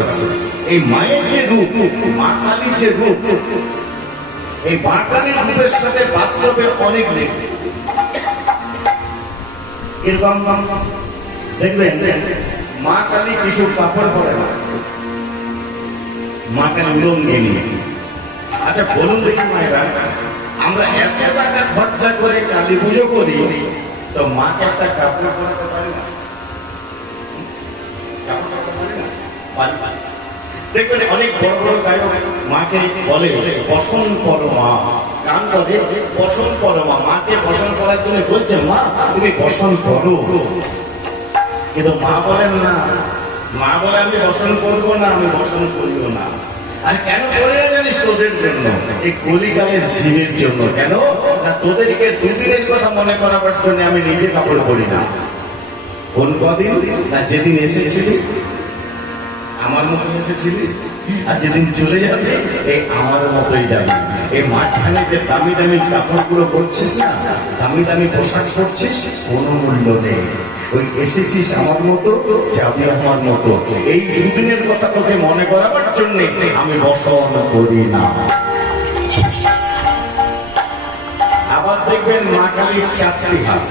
হচ্ছে এই মায়ের যে রূপ, মা কালীর যে রূপ, এই মা কালীর রূপের সাথে বাস্তবে অনেক লেখ এরকম দেখবেন, মা কালী কিছু কাপড় পরে না। মা কালী লুঙ্গি নিয়ে। আচ্ছা বলুন দেখি মায়েরা, আমরা এত টাকা খরচা করে কালী পুজো করি, তো মাকে একটা কাপড় পরাতে পারি না কাপড় পরাতে পারি না? দেখবেন অনেক বড় বড় গায়ক মাকে বলে বসন করো মা গান করে বসন করো মা মাকে বসন করার জন্য বলছে, মা, তুমি বসন করো কিন্তু মা বলেন না, মা বলে আমি বসন করব না, আমি বসন করিও না। আর কেন করে জানিস তোদের জন্য? এই কলিকালের জীবের জন্য কেন? না তোদেরকে দুদিনের কথা মনে করাবার জন্য আমি নিজে কাপড় পরি না। কোন কদিন? না যেদিন এসেছিলি আমার মতো এসেছিলি? আর যেদিন চলে যাবে এই আমার মতোই যাবে। এই মাঝখানে যে দামি দামি কাপড়গুলো পরছিস না, দামি দামি পোশাক পরছিস, কোনো মূল্য নেই। ওই এসেছিস আমার মতো, যাবে আমার মতো। এই দুদিনের কথা তোকে মনে করাবার জন্য আমি বসন করি না। আবার দেখবেন মা কালীর চারটি হাত?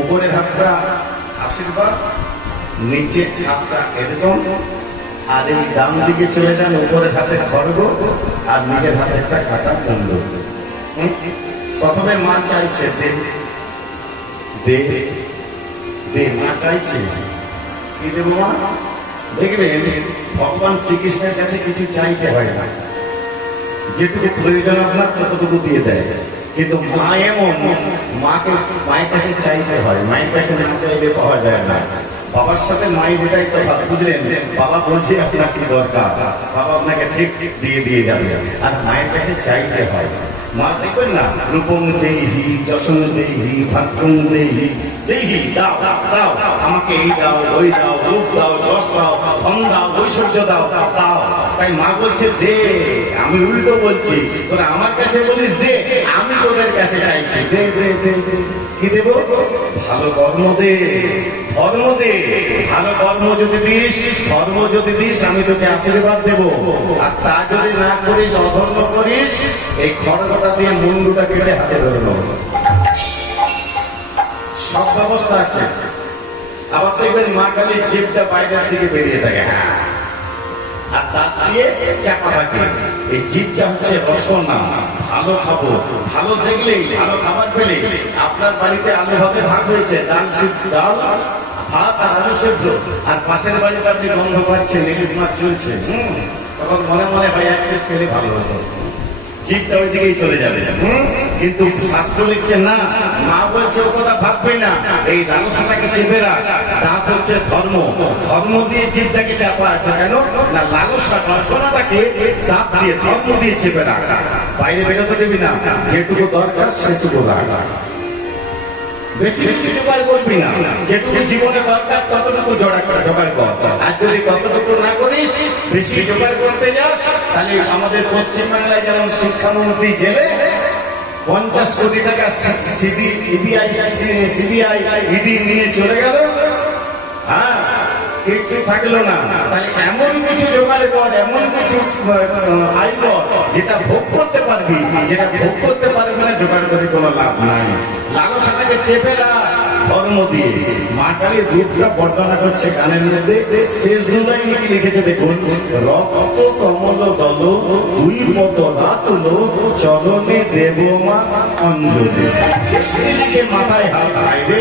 উপরের হাতটা আশীর্বাদ নিচে হাতটা এরকম আর এই ডান দিকে চলে যান, উপরের হাতে খড়গ, আর নিজের হাতে একটা কাটা কুণ্ড? প্রথমে মা চাইছে যে, দে দে, মা চাইছে। কি দেবো মা? দেখবেন, ভগবান শ্রীকৃষ্ণের কাছে কিছু চাইতে হয় না। যেটুকু প্রয়োজন আপনার, ততটুকু দিয়ে দেয়। কিন্তু মা এমন, মাকে মায়ের কাছে চাইতে হয়। মায়ের কাছে না চাইলে পাওয়া যায় না। বাবার সাথে মায়ের যেটাই তো ভাব, বুঝলেন? বাবা বলছে আপনার কি দরকার? বাবা আপনাকে ঠিক দিয়ে দিয়ে যাবে। আর মায়ের কাছে চাইতে হয়। মা দেখবেন না রূপম যশন ভাগ্যম দাও দাও আমাকে এই দাও ওই দাও রূপ দাও যশ দাও ধন দাও ঐশ্বর্য দাও দাও তাই মা বলছে যে আমি উল্টো বলছি। তোরা আমার কাছে বলিস দে আমি তোদের কাছে চাইছি দে দে দে। কি দেবো? ভালো কর্ম দে। ধর্ম দে। ভালো কর্ম যদি দিস, ধর্ম যদি দিস, আমি তোকে আশীর্বাদ দেব। আর তা যদি না করিস, অধর্ম করিস, এই খড়গটা দিয়ে মুন্ডুটা কেটে হাতে ধরে নেব। সব ব্যবস্থা আছে। আবার দেখবেন মা কালী জিপটা বাইরের দিকে বেরিয়ে থাকে। আর তার দিয়ে চাপা থাকে। এই জিপটা হচ্ছে রসনা। ভালো খাব। ভালো দেখলেই, ভালো খাবার পেলে আপনার বাড়িতে আলু ভাতে ভাগ হয়েছে, ডাল ডাল। ভাত আর আলু সেদ্ধ আর পাশের বাড়িতে আপনি গন্ধ পাচ্ছেন ইলিশ মাছ চলছে। তখন মনে মনে হয় এক পিস খেলে ভালো হতো। জিপটা ওই দিকেই চলে যাবে। কিন্তু শাস্ত্র লিখছে না, মা বলছে, ও কথা ভাববে না। এই লালসাটাকে চেপে রাখ। দাঁত হচ্ছে ধর্ম। ধর্ম দিয়ে জিপটাকে চাপা আছে কেন? না, লালসা রসনাটাকে দাঁত দিয়ে ধর্ম দিয়ে চেপে রাখ। বাইরে বেরোতে দিবি না। যেটুকু দরকার সেটুকু রাখ। বেশি বেশি জোগাড় করবি না। যেটুকু জীবনে দরকার ততটুকু জোড়া করে জোগাড় কর। আর যদি ততটুকু না করিস বেশি জোগাড় করতে যাস তাহলে আমাদের পশ্চিমবাংলায় যেমন শিক্ষামন্ত্রী জেলে পঞ্চাশ কোটি টাকা সিবিআই সিবিআই ইডি নিয়ে চলে গেল। হ্যাঁ কিচ্ছু থাকল না। তাহলে এমন কিছু জোগাড় কর, এমন কিছু আয় কর, যেটা ভোগ করতে পারবি, যেটা ভোগ করতে পারবি না, জোগাড় করে কোনো লাভ নাই। লালসাটাকে চেপে রাখ, ধর্ম দিয়ে। মা কালীর রূপটা বর্ণনা করছে গানের মধ্যে। শেষ দুলাই নাকি লিখেছে, দেখুন, রক্ত কমল দল, দুই পদ রাতুল, চরণে দেব মা অঞ্জলি। মাথায় হাত আইরে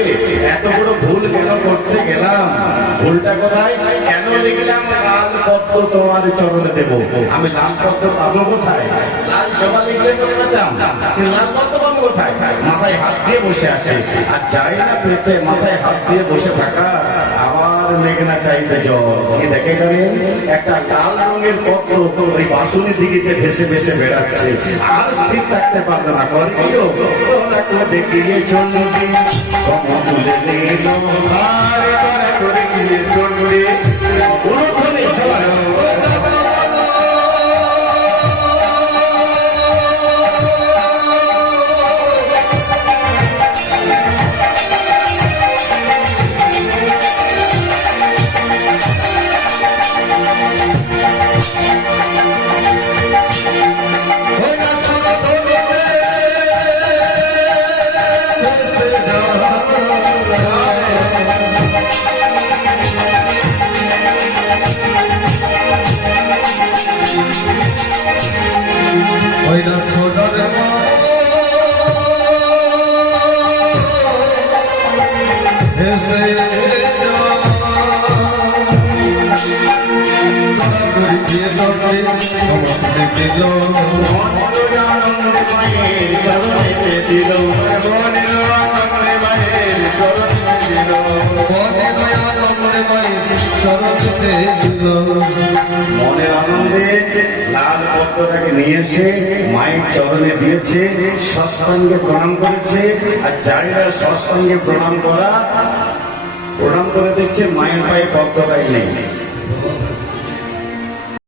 এত বড় ভুল কেন করতে গেলাম? ভুলটা কোথায়? কেন লিখলাম? লাল পদ্ম তোমার চরণে দেব। আমি লাল পদ্ম পাবো কোথায়? লাল জবা লিখলে লাল পদ্ম পাবো কোথায়? মাথায় হাত দিয়ে বসে আছে। আর চাই না পেতে, মাথায় হাত দিয়ে বসে থাকা আবার মেঘনা চাইতে জল। কি দেখে যাবেন একটা লাল রঙের পত্র ওই বাসুনি দিঘিতে ভেসে ভেসে বেড়াচ্ছে। আর স্থির থাকতে পারবে না। করে করে গিয়ে কমলে তোরা করে গিয়ে চন্ডী মনের আনন্দে লাল পত্রটাকে নিয়ে এসে মায়ের চরণে দিয়েছে, সষ্টাঙ্গে প্রণাম করেছে, আর যারিরা সষ্টাঙ্গে প্রণাম করা, প্রণাম করে দেখছে মায়ের পায়ে পত্রটাই নেই।